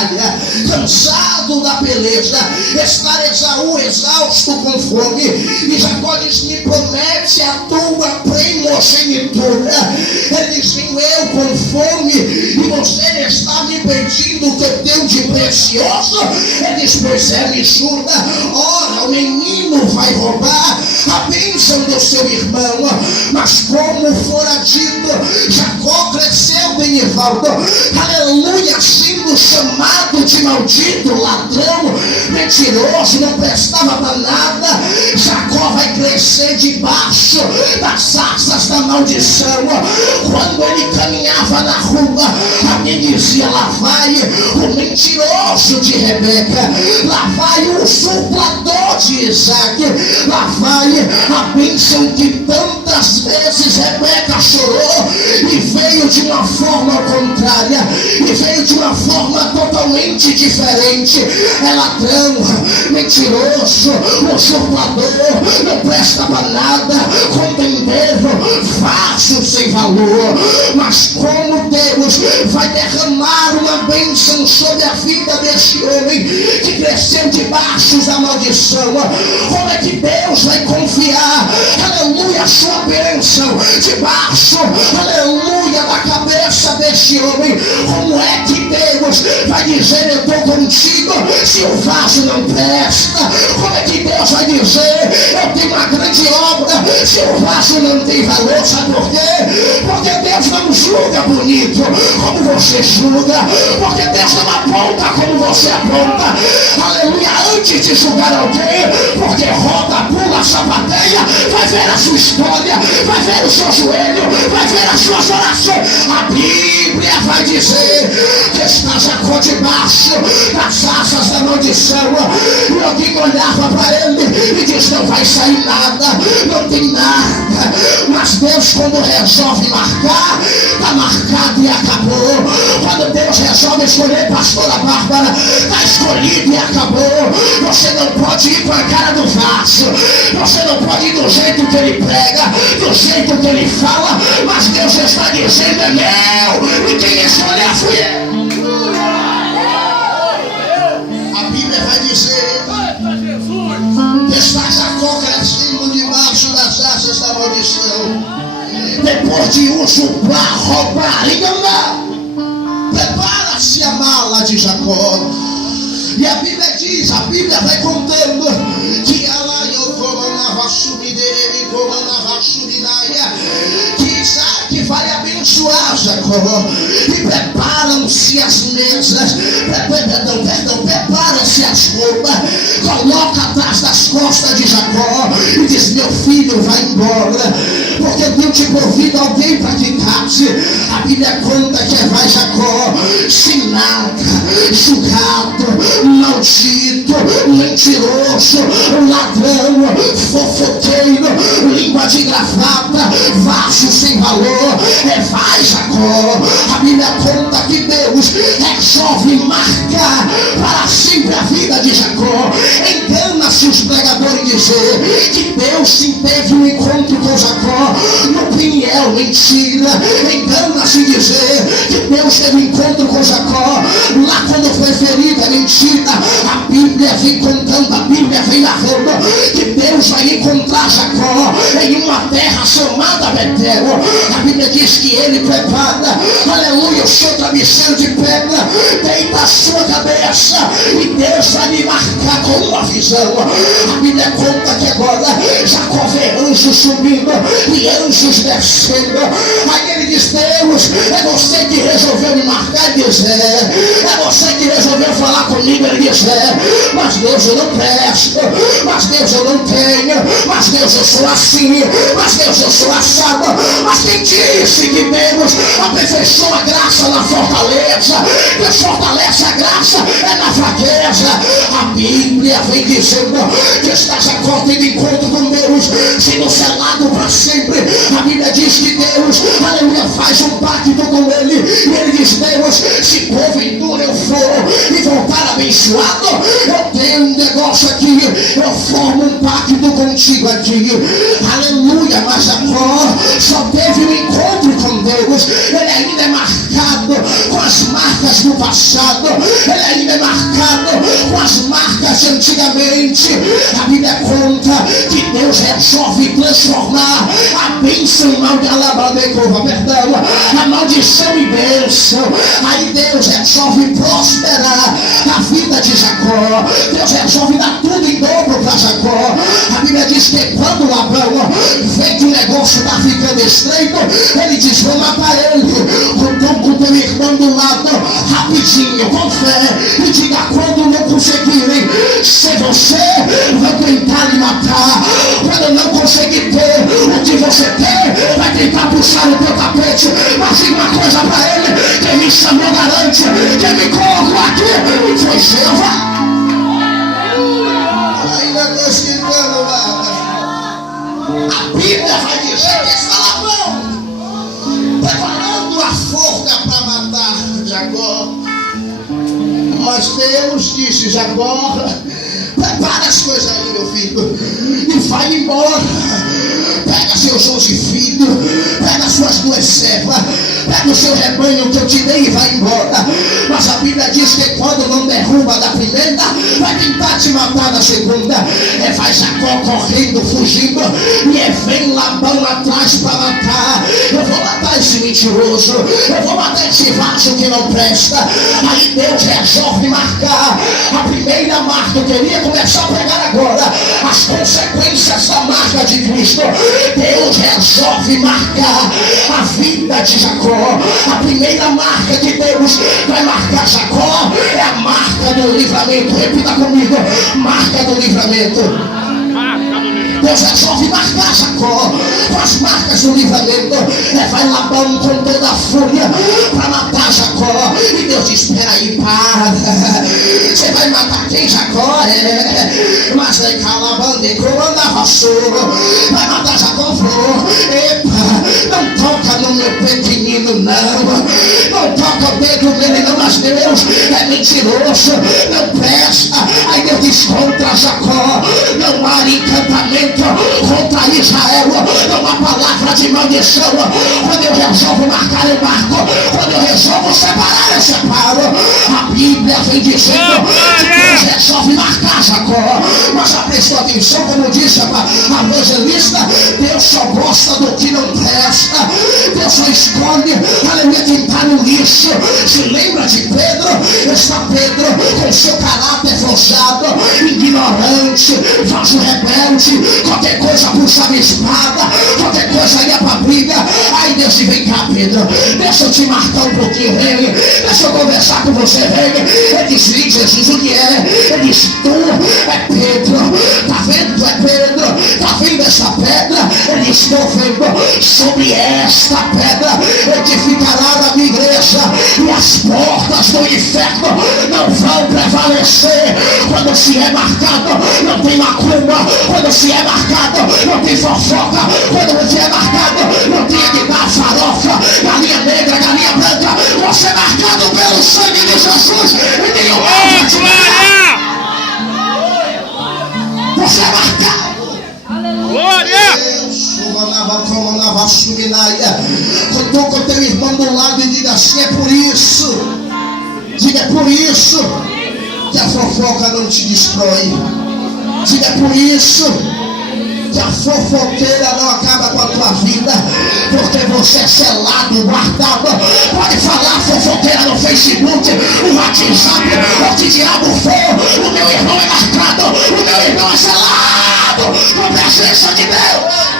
batalha, cansado da peleja, está Esaú exausto com fome, e Jacó diz: me promete a tua primogenitura. Ele diz: eu com fome, e você está me pedindo o que eu tenho de precioso? Ele diz: pois é, me jura. Ora, o menino vai roubar a bênção do seu irmão. Mas como fora dito, Jacó cresceu, Benivaldo, aleluia, sendo chamado de maldito, ladrão, mentiroso, não prestava para nada. Jacó vai crescer debaixo das asas da maldição. Quando ele caminhava na rua, alguém dizia: lá vai o mentiroso de Rebeca, lá vai o usurpador de Isaac, lá vai a bênção que tantas vezes Rebeca chorou, e veio de uma forma contrária, e veio de uma forma totalmente diferente. É ladrão, mentiroso, usurpador, não presta para nada, contendeiro, fácil, sem valor. Mas como Deus vai derramar uma bênção sobre a vida deste homem que cresceu debaixo da maldição, como é que Deus vai confiar, aleluia, a sua bênção debaixo, aleluia, da cabeça deste homem? Como é que Deus vai dizer: eu estou contigo, se o vaso não presta? Como é que Deus vai dizer: eu tenho uma grande obra, se o vaso não tem valor? Sabe por quê? Porque Deus não julga bonito como você julga, porque Deus não aponta como você aponta, aleluia, antes de julgar alguém, porque roda, pula, sapateia, vai ver a sua história, vai ver o seu joelho, vai ver as suas orações. A Bíblia vai dizer que está Jacó debaixo das asas da maldição, e alguém olhava para ele e diz: não vai sair nada, não tem nada. Mas Deus, quando resolve marcar, está marcado e acabou. Quando Deus resolve escolher pastora Bárbara, está escolhido e acabou. Você não pode ir com a cara do vaso, você não pode ir do jeito que ele prega, do jeito que ele fala, mas Deus está dizendo: é meu, e quem escolheu fui eu. A Bíblia vai dizer que está Jacó crescendo debaixo das asas da maldição, depois de usurpar, roubar e enganar. Prepara-se a mala de Jacó. E a Bíblia diz, a Bíblia vai contando que Isaac vai abençoar Jacó, e preparam-se as mesas, preparam-se as roupas, coloca atrás das costas de Jacó e diz: meu filho, vai embora, porque eu tenho te provido alguém para que case. A Bíblia conta que vai Jacó sem nada, julgado, maldito, mentiroso, ladrão, fofoqueiro, língua de gravata, vaso sem valor. Vai Jacó. A Bíblia conta que Deus resolve marcar para sempre a vida de Jacó. Engana-se os pregadores dizer que Deus sim teve um encontro com Jacó no Peniel. Mentira. Engana-se dizer que Deus teve um encontro com Jacó lá quando foi ferido. É mentira. A Bíblia vem contando, a Bíblia vem narrando que Deus vai encontrar Jacó em uma terra chamada Betel. A Bíblia diz que ele prepara, aleluia, o seu travesseiro de pedra, deita a sua cabeça, e Deus vai lhe marcar com uma visão. A Bíblia conta que agora Jacó vê anjos subindo e anjos descendo. Aí ele diz: Deus, é você que resolveu me marcar? Ele diz: é você que resolveu falar comigo? Ele diz: mas Deus, eu não presto, mas Deus, eu não tenho, mas Deus, eu sou assim, mas Deus, eu sou assado. Mas quem disse que Deus aperfeiçoa a graça na fortaleza? Deus fortalece a graça é na fraqueza. A Bíblia vem dizendo que está Jacó tendo encontro com Deus, sendo selado para sempre. A Bíblia diz que Deus, aleluia, faz um pacto com ele, e ele diz: Deus, se porventura eu for e voltar abençoado, eu tenho um negócio aqui, eu formo um pacto contigo aqui, aleluia. Mas Jacó só teve um encontro com Deus, ele ainda é marcado marcado com as marcas do passado, ele ainda é marcado com as marcas de antigamente. A Bíblia conta que Deus resolve transformar a bênção em perdão, a maldição em bênção. Aí Deus resolve prosperar a vida de Jacó. Deus resolve dar tudo em dobro para Jacó. A Bíblia diz que quando Labão vê que o negócio está ficando estreito, ele diz: vou matar ele. Então com teu irmão do lado, rapidinho, com fé, e diga: quando não conseguirem ser você, vai tentar lhe matar. Quando não conseguir ter o que você tem, vai tentar puxar o teu tapete. Mas diga uma coisa para ele: quem me chamou garante, quem me colocou aqui foi Jeová. Ainda estou esquentando, a Bíblia vai dizer que está Labão preparando a forca para matar Jacó. Mas Deus disse: Jacó, prepara as coisas aí, meu filho, e vai embora. Pega seus 11 filhos, pega suas 2 servas, pega o seu rebanho que eu te dei e vai embora. Mas a Bíblia diz que quando não derruba da primeira, vai tentar te matar na segunda. Vai Jacó correndo, fugindo, e vem Labão atrás para matar. Eu vou matar esse mentiroso, eu vou matar esse vaso que não presta. Aí Deus resolve marcar a primeira marca. Eu queria começar a pregar agora as consequências da marca de Cristo. Deus resolve marcar a vida de Jacó. A primeira marca que Deus vai marcar Jacó é a marca do livramento. Repita comigo: marca do livramento. Deus resolve marcar Jacó com as marcas do livramento. Vai Labão com toda a fúria para matar Jacó. E Deus diz: espera aí, para. Você vai matar quem, Jacó? Mas aí Calabande, comanda vassouro. Vai matar Jacó, flor. Epa, não toca no meu pequenino, não. Não toca o dedo nele, não. Mas Deus é mentiroso, não presta. Aí Deus diz: contra Jacó não há encantamento, contra Israel não há palavra de maldição. Quando eu resolvo marcar, eu marco. Quando eu resolvo separar, eu separo. A Bíblia vem dizendo que Deus resolve marcar Jacó. Mas já prestou atenção, como disse a evangelista: Deus só gosta do que não presta. Deus só escolhe, aleluia, quem está no lixo. Se lembra de Pedro? Está Pedro com seu caráter forjado, ignorante, vaso rebelde, qualquer coisa puxava espada, qualquer coisa ia para a briga. Aí Deus disse: vem cá, Pedro, deixa eu te marcar um pouquinho, vem, deixa eu conversar com você, vem. Ele disse: sim, Jesus, o que é? Ele disse: tu é Pedro, tá vendo? Tu é Pedro, tá vendo essa pedra? Ele disse: estou vendo. Sobre esta pedra edificará na minha igreja, e as portas do inferno não vão prevalecer. Quando se é marcado, não tem macumba. Quando se é marcado, não tem fofoca. Quando você é marcado, não tem que dar farofa, galinha negra, galinha branca. Você é marcado pelo sangue de Jesus e tem um mal de glória. Você é marcado. Glória. Contou com teu irmão do lado e diga assim: é por isso. Diga: é por isso que a fofoca não te destrói. Diga: é por isso que a fofoqueira não acaba com a tua vida, porque você é selado, guardado. Pode falar fofoqueira no Facebook, no WhatsApp, onde diabo for. O meu irmão é marcado, o meu irmão é selado com a presença de Deus.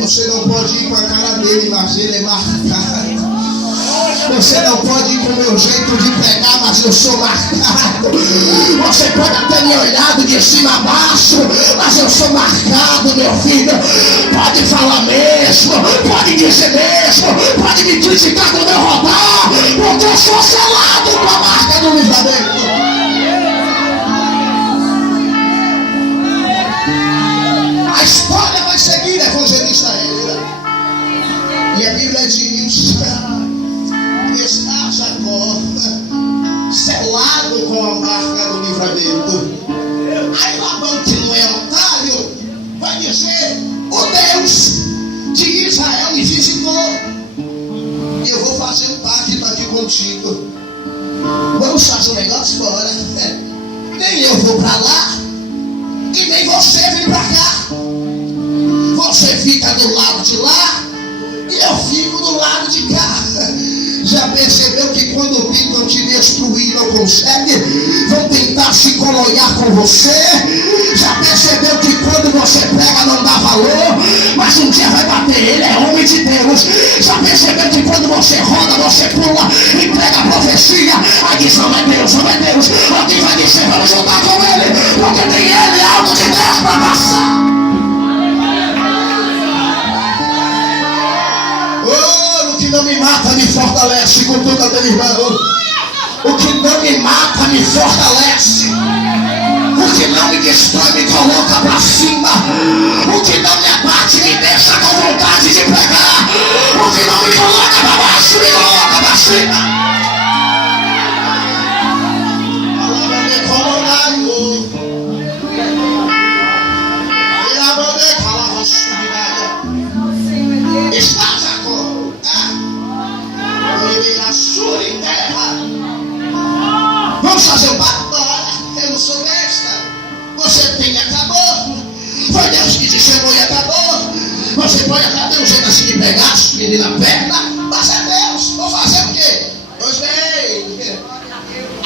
Você não pode ir com a cara dele, mas ele é marcado. Você não pode ir com o meu jeito de pregar, mas eu sou marcado. Você pode até me olhar de cima a baixo, mas eu sou marcado, meu filho. Pode falar mesmo, pode dizer mesmo, pode me criticar quando eu rodar, porque eu sou selado com a marca do livramento. A história vai seguir, evangelista Hélio. E a Bíblia diz: está Jacó para lá e nem você vem para cá. Você fica do lado de lá e eu fico do lado de cá. Já percebeu que quando tentam te destruir não consegue? Vão tentar se colocar com você. Já percebeu que quando você pega não dá valor, mas um dia vai bater? Ele é homem de Deus. Já percebeu que quando você roda, você pula, entrega a profecia, aí diz: não é Deus, não é Deus. Alguém vai dizer: vamos juntar com ele, porque tem ele, algo de Deus para passar. O que não me mata me fortalece. Com tudo aquele irmão. O que não me mata me fortalece. O que não me destrói me coloca para cima. O que não me abate me deixa com vontade de pregar. O que não me coloca para baixo me coloca para cima. Está Jacó. Vamos fazer um pacto? Eu não sou besta. Você tem, acabou. Foi Deus que te chamou e acabou. Você pode até ter um jeito assim de pegar, subir na perna, mas é Deus. Vou fazer o quê? Pois bem,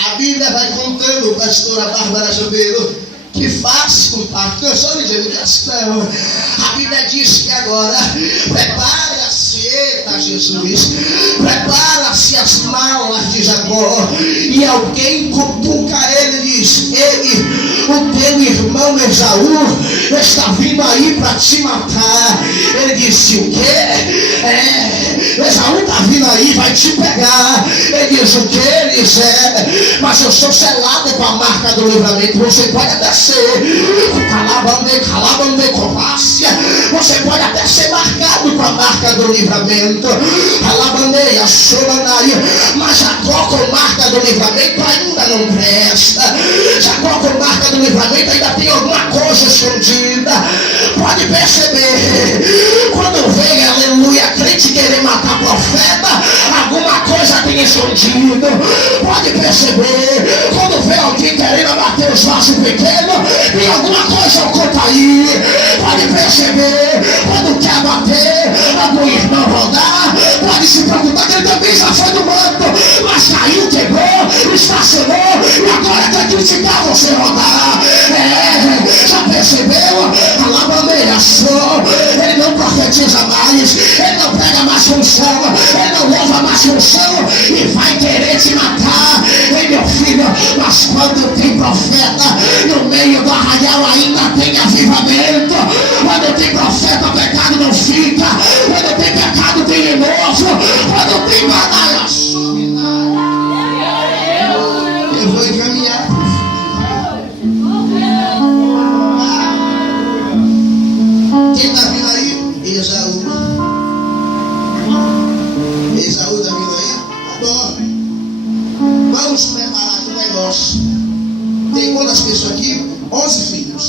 a Bíblia vai contando, pastora Bárbara Jambeiro, que faça um pacto. Eu sou de gestão. A Bíblia diz que agora prepara-se, eita Jesus, prepara-se as malas de Jacó. E alguém cutuca ele e diz: ele, o teu irmão Esaú está vindo aí para te matar. Ele disse: o quê? Esaú está vindo aí, vai te pegar. Ele diz: o quê? Ele diz: mas eu sou selado com a marca do livramento. Você pode até ser calabande, comácia. Você pode até ser marcado com a marca do livramento. Calabandeia, solandaia. Mas Jacó com marca do livramento ainda não presta. Jacó com marca do livramento ainda tem alguma coisa escondida. Pode perceber, quando vem, aleluia, crente querer matar profeta, alguma coisa tem escondido. Pode perceber, quando vem alguém querendo abater os vasos pequenos, tem alguma coisa oculta aí. Pode perceber, quando quer bater, algum irmão rodar, pode se preocupar que ele também já foi do manto, mas caiu, quebrou, estacionou, e agora quer criticar você rodar. Já percebeu? A lavandeira só, ele não profetiza mais, ele não prega mais função, ele não louva mais função e vai querer te matar. Ei, meu filho, mas quando tem profeta no meio do arraial ainda tem avivamento. Quando tem profeta, pecado não fica. Quando tem pecado tem renovo. Quando tem batalha, some. Eu vou encaminhar. Quem está vindo aí? Esaú. Esaú está vindo aí? Tá bom. Vamos preparar aqui o negócio. Tem quantas pessoas aqui? 11 filhos.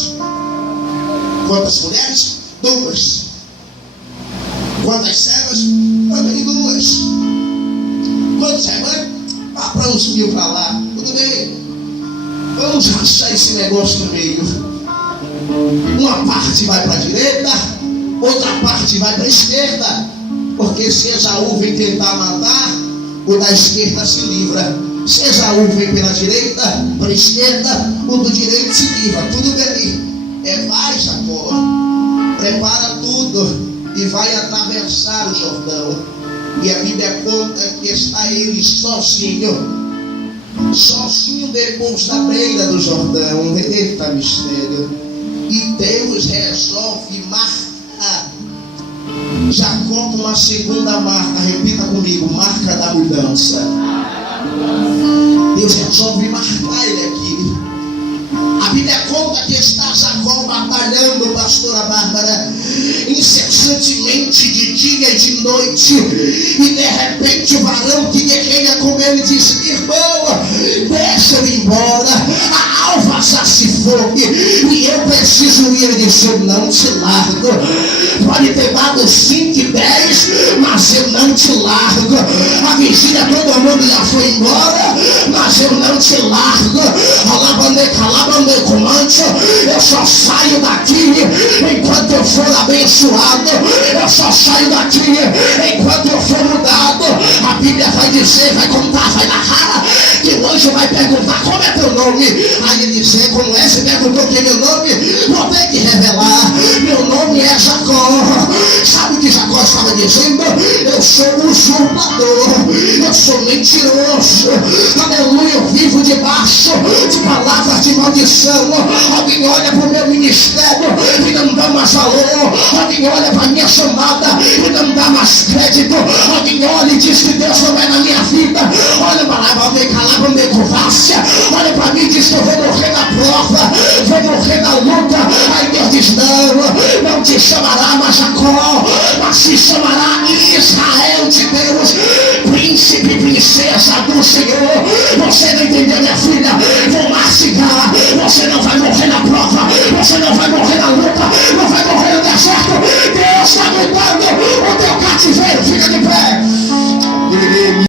Quantas mulheres? 2. Quantas servas? Também 2. Quantos rebanhos? Para uns 1000 para lá. Tudo bem. Vamos rachar esse negócio no meio. Uma parte vai para a direita, outra parte vai para a esquerda. Porque se Esaú vem tentar matar, o da esquerda se livra. Se Esaú vem pela direita, para a esquerda, o do direito se livra. Tudo bem. Vai, Jacó, prepara tudo e vai atravessar o Jordão. E a Bíblia conta que está ele sozinho depois da beira do Jordão. Eita mistério. E Deus resolve marcar Jacó com uma segunda marca. Repita comigo: marca da mudança. Deus resolve marcar ele aqui. A Bíblia conta que está Jacó batalhando, pastora Bárbara, incessantemente de dia e de noite. E de repente o varão que guerreia com ele diz: irmão, deixa eu ir embora, a alva já se foi e eu preciso ir. Ele disse: eu não te largo. Pode ter dado 5 e 10, mas eu não te largo. A vigília todo mundo já foi embora, mas eu não te largo. Calabande, com só saio daqui enquanto eu for abençoado. Eu só saio daqui enquanto eu for mudado. A Bíblia vai dizer, vai contar, vai narrar, que o anjo vai perguntar: como é teu nome? Aí ele diz: como é? Você perguntou que é meu nome? Vou ter que revelar. Meu nome é Jacó. Sabe o que Jacó estava dizendo? Eu sou usurpador, eu sou mentiroso, aleluia, eu vivo debaixo de palavras de maldição. Alguém olha para o meu ministério e não dá mais valor. Alguém olha para a minha chamada e não dá mais crédito. Alguém olha e diz que Deus não é na minha vida. Olha para lá, vai calar para minha curvácia. Olha para mim e diz que eu vou morrer na prova, vou morrer na luta. Aí Deus diz: não te chamará mais Jacó, mas se chamará Israel de Deus, príncipe e princesa do Senhor. Você não entendeu, minha filha? Vou mastigar. Você não vai morrer na prova, você não vai morrer na